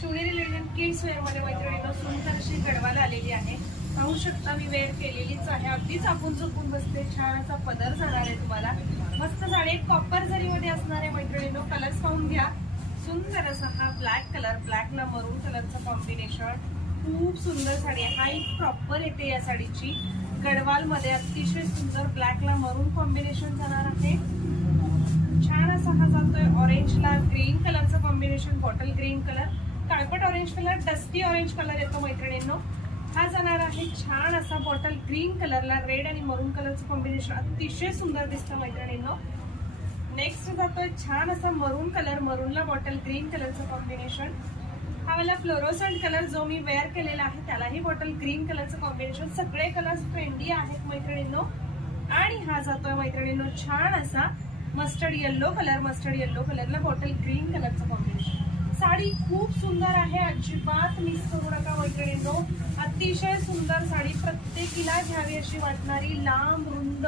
Shivneri ladies kids wear मध्ये मैत्रिणींनो सुंदर अशी गडवाल आलेली आहे। पाहू शकता मी वेअर केलेलीच आहे, अगदीच आपण झोपून बसते। छान असा पदर जाणार आहे तुम्हाला। मस्त साडी कॉपर जरी मध्ये असणार आहे मैत्रिणींनो। कलर्स पाहून घ्या। सुंदर असा हा ब्लॅक कलर, ब्लॅकला मरून कलरचं कॉम्बिनेशन, खूप सुंदर साडी आहे। हा एक प्रॉपर येते या साडीची गडवाल मध्ये, अतिशय सुंदर ब्लॅकला मरून कॉम्बिनेशन जाणार आहे। छान असा हा जातोय ऑरेंजला ग्रीन कलरचं कॉम्बिनेशन, बॉटल ग्रीन कलर, काळपट orange colour, dusty orange colour येतो मैत्रिणींनो। हा जाणार आहे छान असा बॉटल ग्रीन कलरला रेड आणि मरून कलरचं कॉम्बिनेशन, अतिशय सुंदर दिसतं मैत्रिणींनो। नेक्स्ट जातोय छान असा मरून कलर, मरूनला बॉटल ग्रीन कलरचं कॉम्बिनेशन। हा वाला फ्लोरोसंट कलर जो मी वेअर केलेला आहे त्यालाही बॉटल ग्रीन कलरचं कॉम्बिनेशन। सगळे कलर्स ट्रेंडी आहेत मैत्रिणींनो। आणि हा जातोय मैत्रिणींनो छान असा mustard yellow colour, mustard yellow कलरला बॉटल ग्रीन कलरचं कॉम्बिनेशन। साडी खूप सुंदर आहे, अजिबात मिस करू नका मैत्रिणींनो। अतिशय सुंदर साडी, प्रत्येकीला घ्यावी अशी वाटणारी लांब रुंद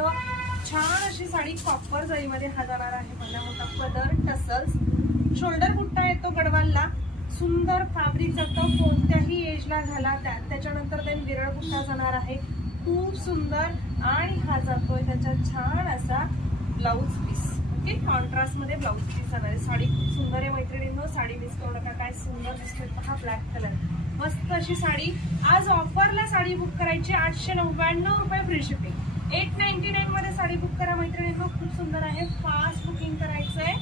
छान अशी साडी कॉपर जरीमध्ये हा जाणार आहे। मला मोठा पदर, टसल्स, शोल्डर बुट्टा येतो गडवालला, सुंदर फॅब्रिक जातं, कोणत्याही एजला घाला। त्याच्यानंतर देन विरळ बुट्टा जाणार आहे, खूप सुंदर। आणि हा जातोय त्याच्या छान असा ब्लाउज पीस, ओके, कॉन्ट्रास्ट मध्ये ब्लाउज पीस जाणार आहे। साडी खूप सुंदर आहे मैत्रिणींनो, साडी मिस करू नका। काय सुंदर दिसतोय पहा ब्लॅक कलर, मस्त अशी साडी। आज ऑफरला साडी बुक करायची 899 रुपये फ्री शिपिंग। 899 मध्ये साडी बुक करा मैत्रिणींनो, खूप सुंदर आहे। फास्ट बुकिंग करायचंय,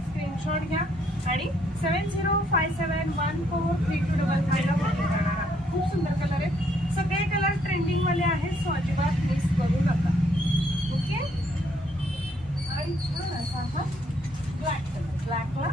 स्क्रीनशॉट घ्या आणि 7057143255 ला बुकिंग करणार। खूप सुंदर कलर आहे, सगळे कलर ट्रेंडिंग वाले आहेत, सो अजिबात मिस करू नका, ओके। आणि छान असा हा ब्लॅक कलर, ब्लॅकला